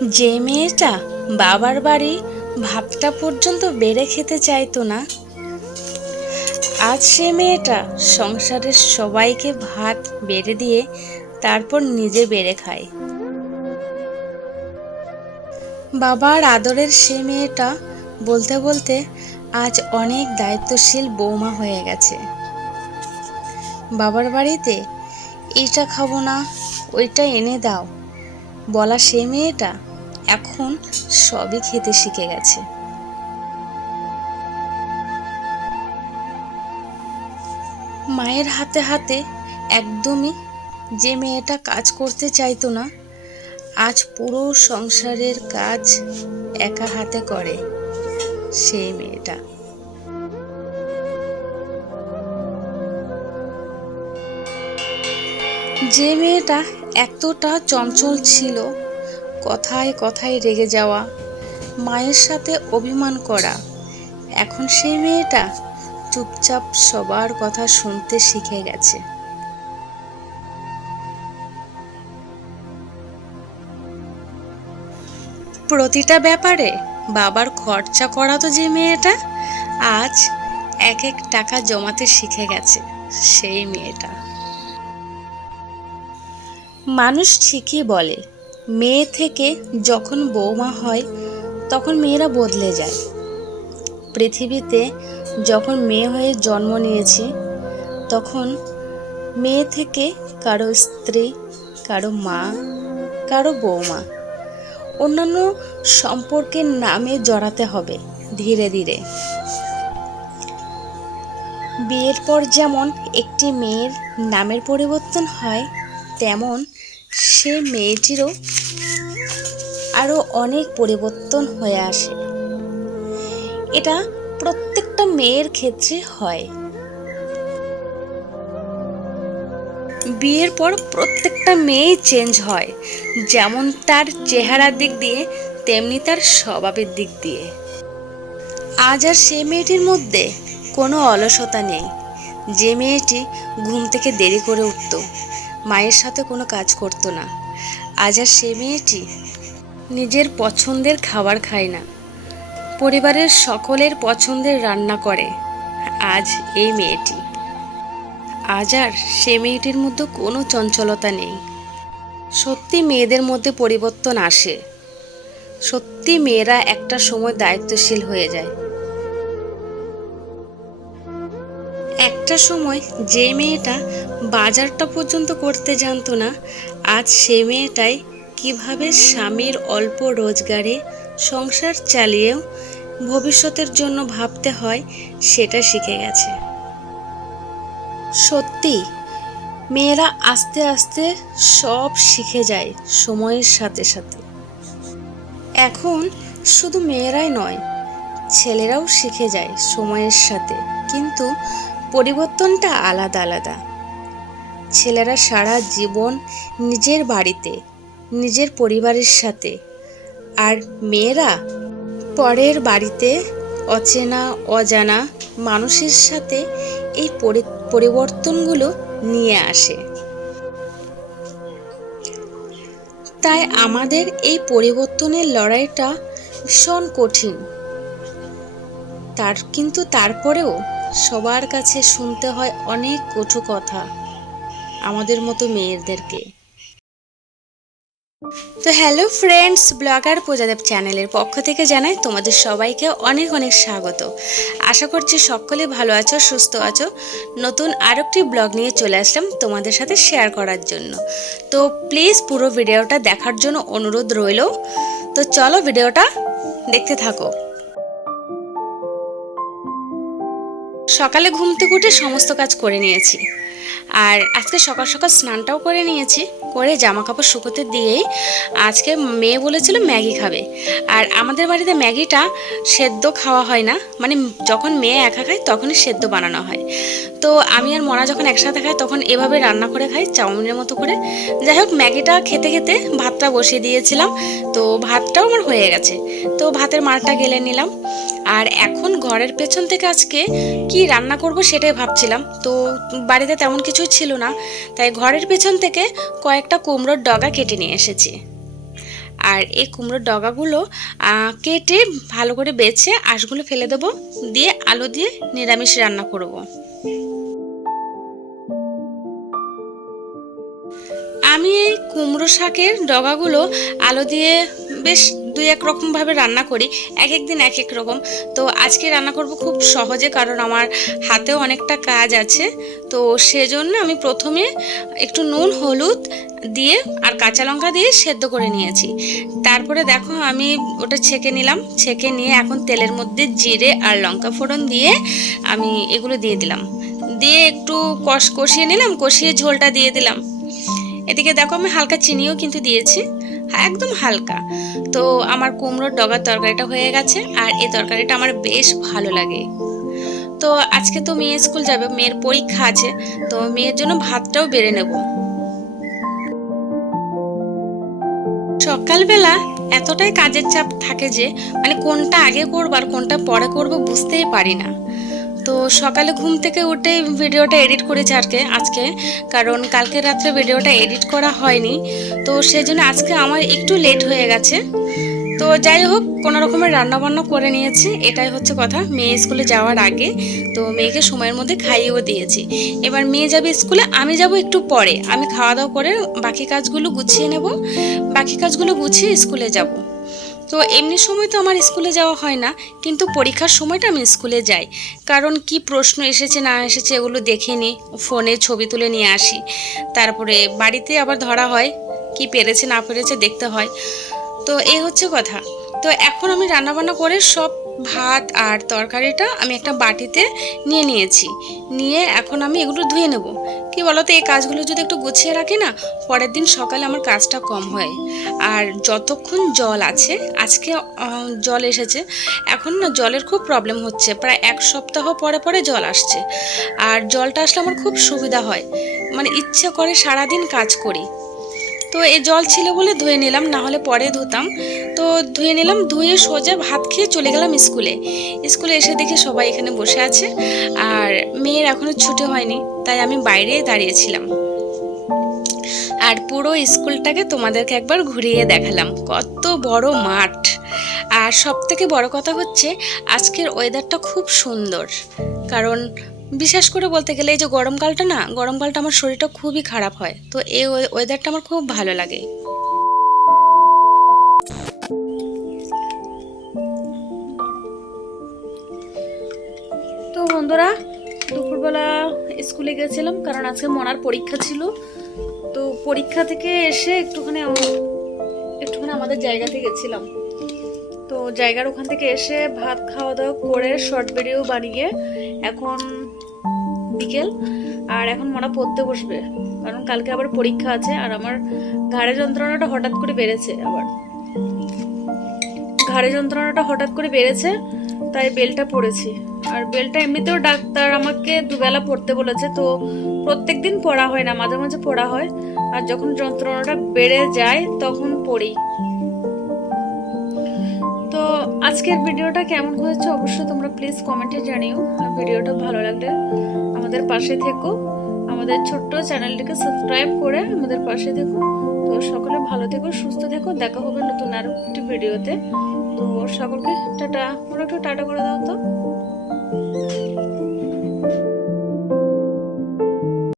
যে মেয়েটা বাবার বাড়ি ভাতটা পর্যন্ত বেড়ে খেতে চাইতো না, আজ সে মেয়েটা সংসারের সবাইকে ভাত বেড়ে দিয়ে তারপর নিজে বেড়ে খায়। বাবার আদরের সে মেয়েটা বলতে বলতে আজ অনেক দায়িত্বশীল বৌমা হয়ে গেছে। বাবার বাড়িতে, এইটা খাব না, ওইটা এনে দাও। বলা সে মেয়েটা এখন সবই খেতে শিখে গেছে। মায়ের হাতে হাতে একদমই যে মেয়েটা কাজ করতে চাইতো না, আজ পুরো সংসারের কাজ একা হাতে করে সেই মেয়েটা। যে মেয়েটা এতটা চঞ্চল ছিল কথায় কথায় রেগে যাওয়া, মায়ের সাথে অভিমান করা। এখন সেই মেয়েটা চুপচাপ সবার কথা শুনতে শিখে গেছে। প্রতিটা ব্যাপারে বাবার খরচা করা তো যে মেয়েটা, আজ এক এক টাকা জমাতে শিখে গেছে সেই মেয়েটা। মানুষ ঠিকই বলে মেয়ে থেকে যখন বৌমা হয়, তখন মেয়েরা বদলে যায়। পৃথিবীতে যখন মেয়ে হয়ে জন্ম নিয়েছি, তখন মেয়ে থেকে কারও স্ত্রী, কারও মা, কারও বৌমা, অন্যান্য সম্পর্কের নামে জড়াতে হবে ধীরে ধীরে। বিয়ের পর যেমন একটি মেয়ের নামের পরিবর্তন হয়, তেমন সে মেয়েটিরও আরও অনেক পরিবর্তন হয়ে আসে। এটা প্রত্যেকটা মেয়ের ক্ষেত্রে হয়। বিয়ের পর প্রত্যেকটা মেয়েই চেঞ্জ হয়, যেমন তার চেহারার দিক দিয়ে, তেমনি তার স্বভাবের দিক দিয়ে। আজ আর সে মেয়েটির মধ্যে কোনো অলসতা নেই। যে মেয়েটি ঘুম থেকে দেরি করে উঠত মায়ের সাথে কোনো কাজ করতো না। আজ আর সে মেয়েটি নিজের পছন্দের খাবার খায় না। পরিবারের সকলের পছন্দের রান্না করে আজ এই মেয়েটি। আজ আর সে মেয়েটির মধ্যে কোনো চঞ্চলতা নেই। সত্যি মেয়েদের মধ্যে পরিবর্তন আসে। সত্যি মেয়েরা একটা সময় দায়িত্বশীল হয়ে যায়। একটা সময় যে মেয়েটা বাজারটা পর্যন্ত করতে জানতো না, আজ সে মেয়েটাই কীভাবে স্বামীর অল্প রোজগারে সংসার চালিয়েও ভবিষ্যতের জন্য ভাবতে হয় সেটা শিখে গেছে। সত্যি, মেয়েরা আস্তে আস্তে সব শিখে যায় সময়ের সাথে সাথে। এখন শুধু মেয়েরাই নয়, ছেলেরাও শিখে যায় সময়ের সাথে। কিন্তু পরিবর্তনটা আলাদা আলাদা। ছেলেরা সারা জীবন নিজের বাড়িতে, নিজের পরিবারের সাথে, আর মেয়েরা পরের বাড়িতে অচেনা, অজানা মানুষের সাথে এই পরি- পরিবর্তনগুলো নিয়ে আসে। তাই আমাদের এই পরিবর্তনের লড়াইটা ভীষণ কঠিন। তার, কিন্তু তারপরেও সবার কাছে শুনতে হয় অনেক কঠু কথা, আমাদের মতো মেয়েদেরকে। তো হ্যালো ফ্রেন্ডস, ব্লগার প্রজাদেব চ্যানেলের পক্ষ থেকে জানাই তোমাদের সবাইকে অনেক অনেক স্বাগত। আশা করছি সকলে ভালো আছো, সুস্থ আছো। নতুন আরেকটি ব্লগ নিয়ে চলে আসলাম তোমাদের সাথে শেয়ার করার জন্য। তো প্লিজ পুরো ভিডিওটা দেখার জন্য অনুরোধ রইল। তো চলো ভিডিওটা দেখতে থাকো। সকালে ঘুম থেকে উঠে সমস্ত কাজ করে নিয়েছি। আর আজকে সকাল সকাল স্নানটাও করে নিয়েছি, করে জামা কাপড় শুকোতে দিয়েই আজকে মেয়ে বলেছিল ম্যাগি খাবে। আর আমাদের বাড়িতে ম্যাগিটা সেদ্ধ খাওয়া হয় না মানে যখন মেয়ে একা খায় তখনই সেদ্ধ বানানো হয়। তো আমি আর মনা যখন একসাথে খাই তখন এভাবে রান্না করে খাই, চাউমিনের মতো করে। যাই হোক, ম্যাগিটা খেতে খেতে ভাতটা বসিয়ে দিয়েছিলাম, তো ভাতটাও আমার হয়ে গেছে। তো ভাতের মারটা গেলে নিলাম। আর এখন ঘরের পেছন থেকে আজকে কি রান্না করব সেটাই ভাবছিলাম তো বাড়িতে তেমন কিছু ছিল না, তাই ঘরের পেছন থেকে কয়েকটা কুমড়োর ডগা কেটে নিয়ে এসেছি আর এই কুমড়োর ডগাগুলো কেটে ভালো করে বেছে আঁশগুলো ফেলে দেবো, দিয়ে আলু দিয়ে নিরামিষ রান্না করব। আমি এই কুমড়ো শাকের ডগাগুলো আলু দিয়ে বেশ দুই এক রকমভাবে রান্না করি, এক এক দিন এক এক রকম। তো আজকে রান্না করব খুব সহজে কারণ আমার হাতেও অনেকটা কাজ আছে। তো সেজন্য আমি প্রথমে একটু নুন, হলুদ দিয়ে আর কাঁচা লঙ্কা দিয়ে সেদ্ধ করে নিয়েছি। তারপরে দেখো আমি ওটা ছেঁকে নিলাম। ছেঁকে নিয়ে এখন তেলের মধ্যে জিরে আর লঙ্কা ফোড়ন দিয়ে আমি এগুলো দিয়ে দিলাম। দিয়ে একটু কষ কষিয়ে নিলাম, কষিয়ে ঝোলটা দিয়ে দিলাম। এদিকে দেখো আমি হালকা চিনিও কিন্তু দিয়েছি। একদম হালকা। তো আমার কুমড়োর ডগার তরকারিটা হয়ে গেছে আর এই তরকারিটা আমার বেশ ভালো লাগে। তো আজকে তো মেয়ে স্কুল যাবে, মেয়ের পরীক্ষা আছে, তো মেয়ের জন্য ভাতটাও বেড়ে নেব। সকালবেলা এতটাই কাজের চাপ থাকে যে মানে কোনটা আগে করব আর কোনটা পরে করব বুঝতেই পারি না। তো সকালে ঘুম থেকে উঠে ভিডিওটা এডিট করেছি আজকে আজকে। কারণ কালকে রাত্রে ভিডিওটা এডিট করা হয়নি। তো সেজন্য আজকে আমার একটু লেট হয়ে গেছে। তো যাই হোক, কোনো রকমের রান্না বান্না করে নিয়েছি। এটাই হচ্ছে কথা, মেয়ে স্কুলে যাওয়ার আগে। তো মেয়েকে সময়ের মধ্যে খাইয়েও দিয়েছি। এবার মেয়ে যাবে স্কুলে, আমি যাব একটু পরে। আমি খাওয়া দাওয়া করে বাকি কাজগুলো গুছিয়ে নেব। বাকি কাজগুলো গুছিয়ে স্কুলে যাব। তো এমনি সময় তো আমার স্কুলে যাওয়া হয় না, কিন্তু পরীক্ষার সময়টা আমি স্কুলে যাই। কারণ কি প্রশ্ন এসেছে, না এসেছে এগুলো দেখে নিই, ফোনে ছবি তুলে নিয়ে আসি। তারপরে বাড়িতে আবার ধরা হয়, কি পেরেছে না পেরেছে দেখতে হয়। তো এই হচ্ছে কথা। তো এখন আমি রান্নাবান্না করে সব ভাত আর তরকারিটা আমি একটা বাটিতে নিয়ে নিয়েছি। নিয়ে এখন আমি এগুলো ধুয়ে নেব। কি বলতো, এই কাজগুলো যদি একটু গুছিয়ে রাখি না, পরের দিন সকালে আমার কাজটা কম হয়। আর যতক্ষণ জল আছে, আজকে জল এসেছে। এখন না জলের খুব প্রবলেম হচ্ছে। প্রায় এক সপ্তাহ পরে পরে জল আসছে। আর জলটা আসলে আমার খুব সুবিধা হয়। মানে ইচ্ছে করে সারাদিন কাজ করি। তো এই জল ছিল বলে ধুয়ে নিলাম, না হলে পরে ধুতাম। তো ধুয়ে নিলাম, ধুয়ে সোজা ভাত খেয়ে চলে গেলাম স্কুলে। স্কুলে এসে দেখি সবাই এখানে বসে আছে, আর মেয়ের এখনও ছুটি হয়নি, তাই আমি বাইরে দাঁড়িয়েছিলাম। আর পুরো স্কুলটাকে তোমাদেরকে একবার ঘুরিয়ে দেখালাম, কত বড় মাঠ। আর সব থেকে বড় কথা হচ্ছে, আজকের ওয়েদারটা খুব সুন্দর, কারণ বিশেষ করে বলতে গেলে এই যে গরমকালটা না গরমকালটা আমার শরীরটা খুবই খারাপ হয়। তো এই ওয়েদারটা আমার খুব ভালো লাগে। তো বন্ধুরা, দুপুরবেলা স্কুলে গেছিলাম কারণ আজকে মনার পরীক্ষা ছিল। তো পরীক্ষা থেকে এসে একটুখানি একটুখানি আমাদের জায়গাতে গেছিলাম। তো জায়গার ওখান থেকে এসে ভাত খাওয়া দাওয়া করে শর্ট ভিডিও বানিয়ে এখন বিকেল, আর এখন মনা পড়তে বসবে। কারণ কালকে আবার পরীক্ষা আছে, আর আমার ঘাড়ে যন্ত্রণাটা হঠাৎ করে বেড়েছে আবার। ঘাড়ে যন্ত্রণাটা হঠাৎ করে বেড়েছে, তাই বেলটা পড়েছি। আর বেলটা এমনিতেও ডাক্তার আমাকে দুবেলা পড়তে বলেছে, তো প্রত্যেক দিন পড়া হয় না, মাঝে মাঝে পড়া হয়। আর যখন যন্ত্রণাটা বেড়ে যায়, তখন পড়ি। তো আজকের ভিডিওটা কেমন হয়েছে অবশ্যই তোমরা প্লিজ কমেন্টে জানিও। আর ভিডিওটা ভালো লাগলে আমাদের পাশে থেকো। আমাদের ছোট্ট চ্যানেলটিকে সাবস্ক্রাইব করে আমাদের পাশে থেকো। তো সকলে ভালো থেকো, সুস্থ থেকো। দেখা হবে নতুন আরও একটি ভিডিওতে। তো সকলকে টাটা। ওরা একটু টাটা করে দাও তো।